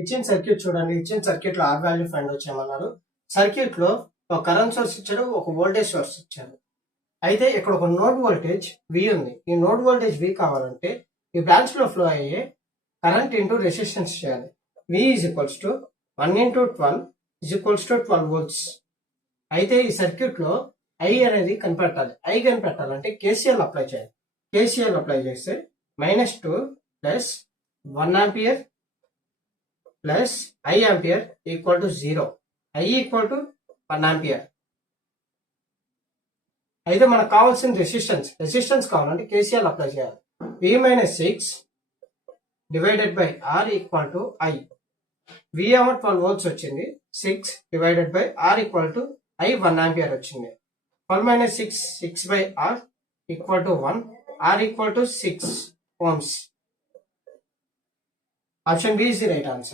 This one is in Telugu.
ఇచ్చిన సర్క్యూట్ చూడండి. ఇచ్చిన సర్క్యూట్ లో ఆర్ వాల్యూ ఫైండ్ వచ్చేయమన్నారు. సర్క్యూట్ లో ఒక కరెంట్ సోర్స్ ఇచ్చారు, ఒక వోల్టేజ్ సోర్స్ ఇచ్చారు. అయితే ఇక్కడ ఒక నోడ్ వోల్టేజ్ వి ఉంది. ఈ నోడ్ వోల్టేజ్ వి కావాలంటే ఈ బ్రాంచ్ లో ఫ్లో అయ్యే కరెంట్ ఇంటూ రెసిస్టెన్స్ చేయాలి. V is equals to 1 into 12 is equals to 12 volts. అయితే ఈ సర్క్యూట్ లో ఐ అనేది కనిపెట్టాలి. ఐ కనిపెట్టాలంటే కేసీఎల్ అప్లై చేయాలి. కేసీఎల్ అప్లై చేస్తే -2 plus 1 ampere plus I ampere equal to 0. I equal to 1 ampere. అయితే మనకు కావాల్సిన రెసిస్టెన్స్ కావాలంటే కేసీఎల్ అప్లై చేయాలి. V - 6 divided by R equal to I. V ఏమో 12 volts వచ్చింది. 6 divided by R equal to I 1 ampere వచ్చింది. 12 - 6 6 by R equal to 1. R equal to 6 ohms. Option B is the right answer.